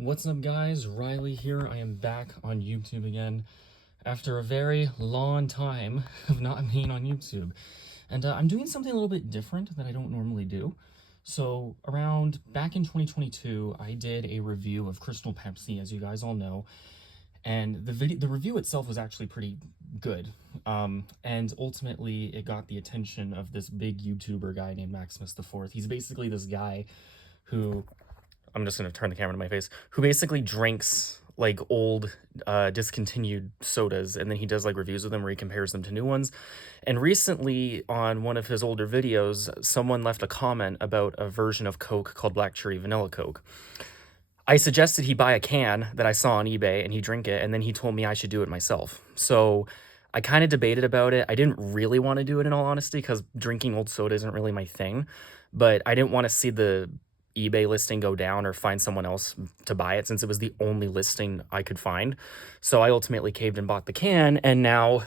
What's up, guys? Riley here. I am back on YouTube again after a very long time of not being on YouTube. And I'm doing something a little bit different that I don't normally do. So around back in 2022, I did a review of Crystal Pepsi, as you guys all know. And the review itself was actually pretty good. And ultimately, it got the attention of this big YouTuber guy named Maximus the Fourth. He's basically this guy who, I'm just going to turn the camera to my face, who basically drinks like old discontinued sodas, and then he does like reviews of them where he compares them to new ones. And recently on one of his older videos, someone left a comment about a version of Coke called Black Cherry Vanilla Coke. I suggested he buy a can that I saw on eBay and he drink it, and then he told me I should do it myself. So I kind of debated about it. I didn't really want to do it, in all honesty, because drinking old soda isn't really my thing, but I didn't want to see the eBay listing go down or find someone else to buy it, since it was the only listing I could find. So I ultimately caved and bought the can, and now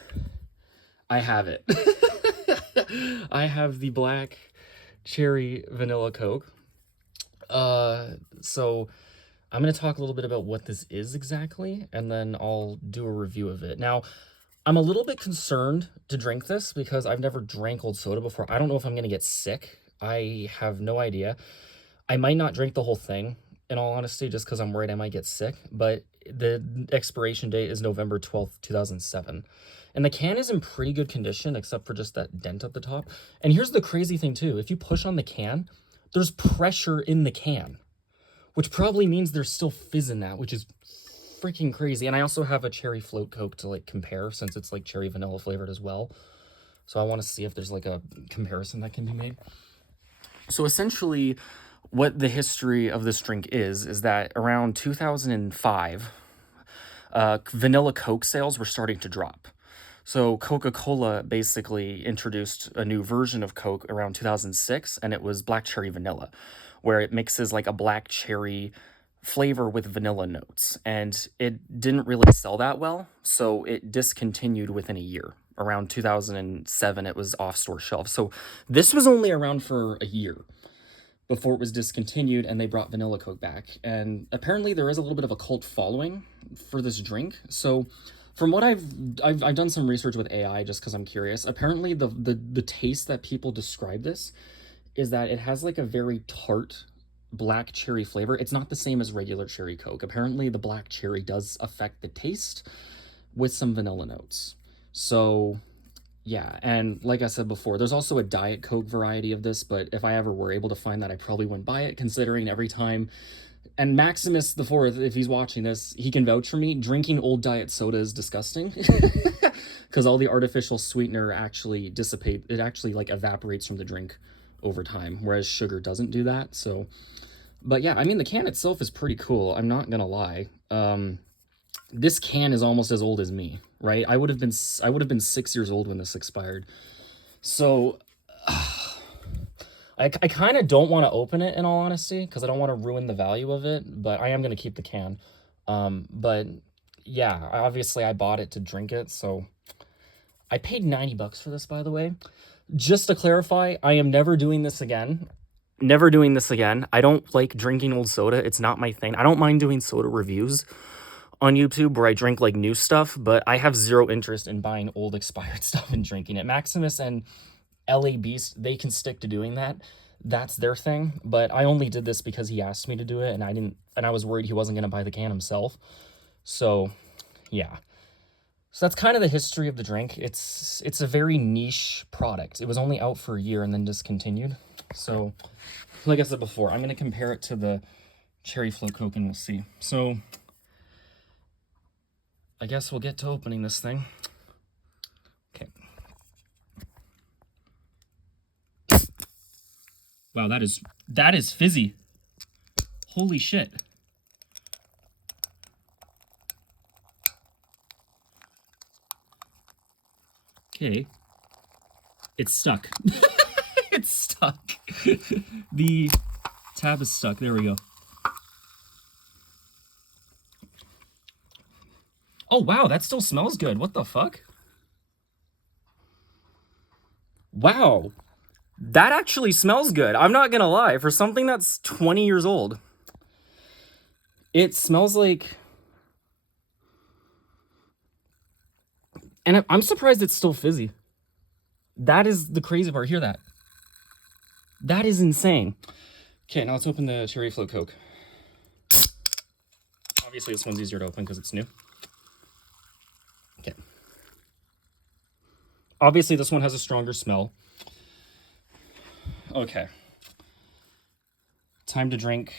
I have it. I have the Black Cherry Vanilla Coke. So I'm going to talk a little bit about what this is exactly, and then I'll do a review of it. Now, I'm a little bit concerned to drink this because I've never drank old soda before. I don't know if I'm going to get sick. I have no idea. I might not drink the whole thing, in all honesty, just because I'm worried I might get sick. But the expiration date is November 12th, 2007. And the can is in pretty good condition, except for just that dent at the top. And here's the crazy thing, too. If you push on the can, there's pressure in the can, which probably means there's still fizz in that, which is freaking crazy. And I also have a cherry float Coke to like compare, since it's like cherry vanilla flavored as well. So I want to see if there's like a comparison that can be made. So essentially, what the history of this drink is that around 2005, vanilla Coke sales were starting to drop. So Coca Cola basically introduced a new version of Coke around 2006, and it was Black Cherry Vanilla, where it mixes like a black cherry flavor with vanilla notes. And it didn't really sell that well, so it discontinued within a year. Around 2007, it was off store shelves. So this was only around for a year before it was discontinued, and they brought vanilla Coke back. And apparently there is a little bit of a cult following for this drink. So from what I've done some research with AI just because I'm curious. Apparently the taste that people describe this is that it has like a very tart black cherry flavor. It's not the same as regular cherry Coke. Apparently the black cherry does affect the taste with some vanilla notes. So yeah, and like I said before, there's also a Diet Coke variety of this, but if I ever were able to find that, I probably wouldn't buy it, considering every time, and Maximus the Fourth, if he's watching this, he can vouch for me, drinking old diet soda is disgusting, because all the artificial sweetener actually dissipate, it actually like evaporates from the drink over time, whereas sugar doesn't do that. So, but yeah, I mean, the can itself is pretty cool, I'm not gonna lie. This can is almost as old as me, right? I would have been 6 years old when this expired. So I kind of don't want to open it, in all honesty, because I don't want to ruin the value of it, but I am going to keep the can. But yeah, obviously I bought it to drink it, so I paid 90 bucks for this, by the way. Just to clarify, I am never doing this again. Never doing this again. I don't like drinking old soda. It's not my thing. I don't mind doing soda reviews on YouTube where I drink like new stuff, but I have zero interest in buying old expired stuff and drinking it. Maximus and LA Beast, they can stick to doing that. That's their thing, but I only did this because he asked me to do it, and I was worried he wasn't going to buy the can himself. So, yeah. So that's kind of the history of the drink. It's a very niche product. It was only out for a year and then discontinued. So, like I said before, I'm going to compare it to the Cherry Float Coke and we'll see. So, I guess we'll get to opening this thing. Okay. Wow, that is fizzy. Holy shit. Okay. It's stuck. It's stuck. The tab is stuck. There we go. Oh, wow, that still smells good. What the fuck? Wow. That actually smells good. I'm not gonna lie. For something that's 20 years old, It smells like, and I'm surprised it's still fizzy. That is the crazy part. Hear that? That is insane. Okay, now let's open the cherry float Coke. Obviously, this one's easier to open because it's new. Okay. Obviously, this one has a stronger smell. Okay. Time to drink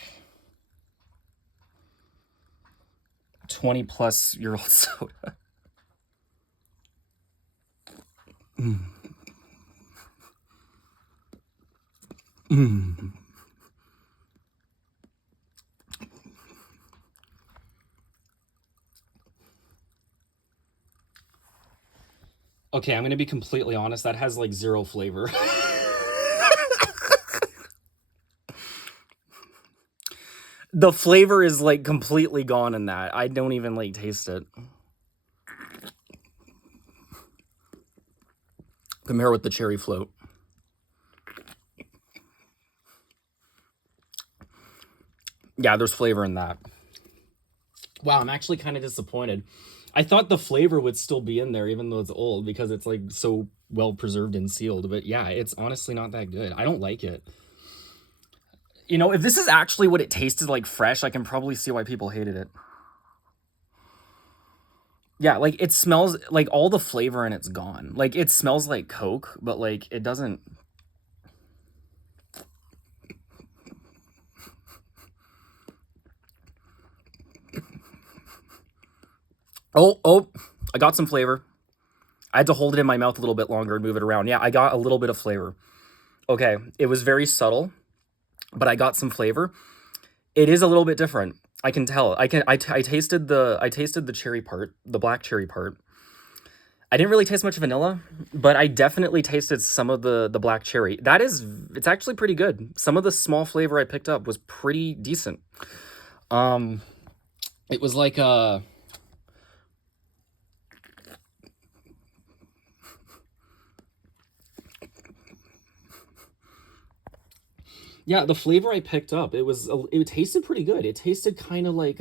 20-plus-year-old soda. Mm. Mm. Okay, I'm gonna be completely honest. That has like zero flavor. The flavor is like completely gone in that. I don't even like taste it. Compare with the cherry float. Yeah, there's flavor in that. Wow, I'm actually kind of disappointed. I thought the flavor would still be in there even though it's old because it's like so well preserved and sealed. But yeah, it's honestly not that good. I don't like it. You know, if this is actually what it tasted like fresh, I can probably see why people hated it. Yeah, like it smells like all the flavor in it's gone. Like it smells like Coke, but like it doesn't. Oh, I got some flavor. I had to hold it in my mouth a little bit longer and move it around. Yeah, I got a little bit of flavor. Okay, it was very subtle, but I got some flavor. It is a little bit different. I can tell. I tasted the cherry part, the black cherry part. I didn't really taste much vanilla, but I definitely tasted some of the black cherry. It's actually pretty good. Some of the small flavor I picked up was pretty decent. It was like yeah, the flavor I picked up, it tasted pretty good. It tasted kind of like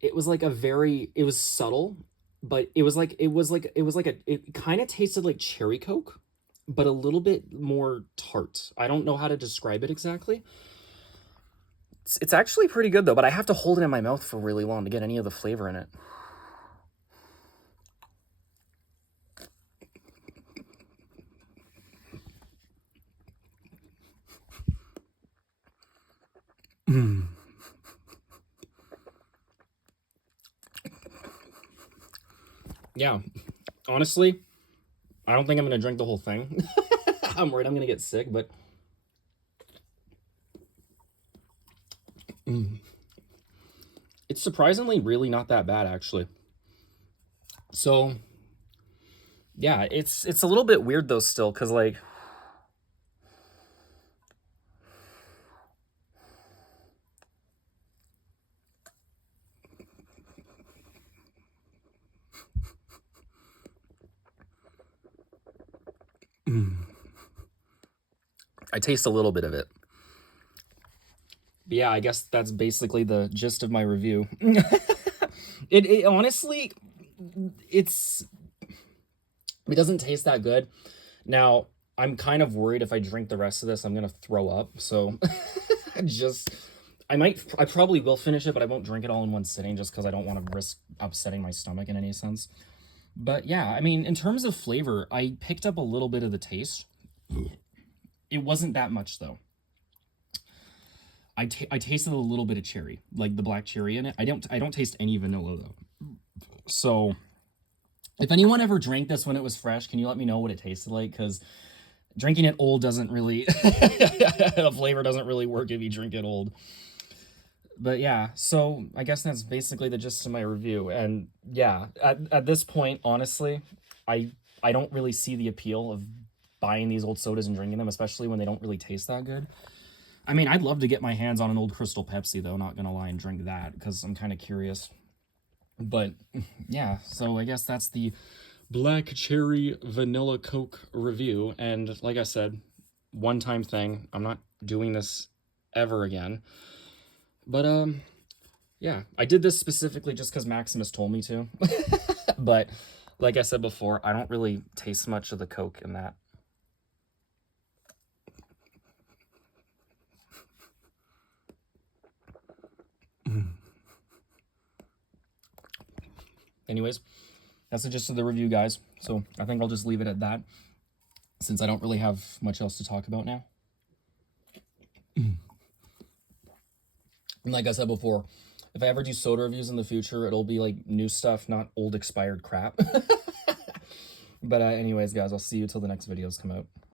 it was like a very it was subtle, but it kind of tasted like cherry Coke, but a little bit more tart. I don't know how to describe it exactly. It's actually pretty good though, but I have to hold it in my mouth for really long to get any of the flavor in it. Mm. Yeah, honestly, I don't think I'm gonna drink the whole thing. I'm worried I'm gonna get sick, but it's surprisingly really not that bad actually. So yeah, it's a little bit weird though still, cause like I taste a little bit of it. But yeah, I guess that's basically the gist of my review. It honestly, it's it doesn't taste that good. Now, I'm kind of worried if I drink the rest of this, I'm gonna throw up. So just I probably will finish it, but I won't drink it all in one sitting just because I don't want to risk upsetting my stomach in any sense. But yeah, I mean, in terms of flavor, I picked up a little bit of the taste. It wasn't that much though. I tasted a little bit of cherry, like the black cherry in it. I don't taste any vanilla though. So if anyone ever drank this when it was fresh, can you let me know what it tasted like? Because drinking it old doesn't really the flavor doesn't really work if you drink it old. But yeah, so I guess that's basically the gist of my review. And yeah, at this point, honestly, I I don't really see the appeal of buying these old sodas and drinking them, especially when they don't really taste that good. I mean, I'd love to get my hands on an old Crystal Pepsi, though, not gonna lie, and drink that, because I'm kind of curious. But yeah, so I guess that's the Black Cherry Vanilla Coke review. And like I said, one time thing. I'm not doing this ever again. But yeah, I did this specifically just because Maximus told me to. But like I said before, I don't really taste much of the Coke in that. Anyways, that's the gist of the review, guys. So I think I'll just leave it at that, since I don't really have much else to talk about now. And like I said before, if I ever do soda reviews in the future, it'll be like new stuff, not old expired crap. But anyways, guys, I'll see you till the next videos come out.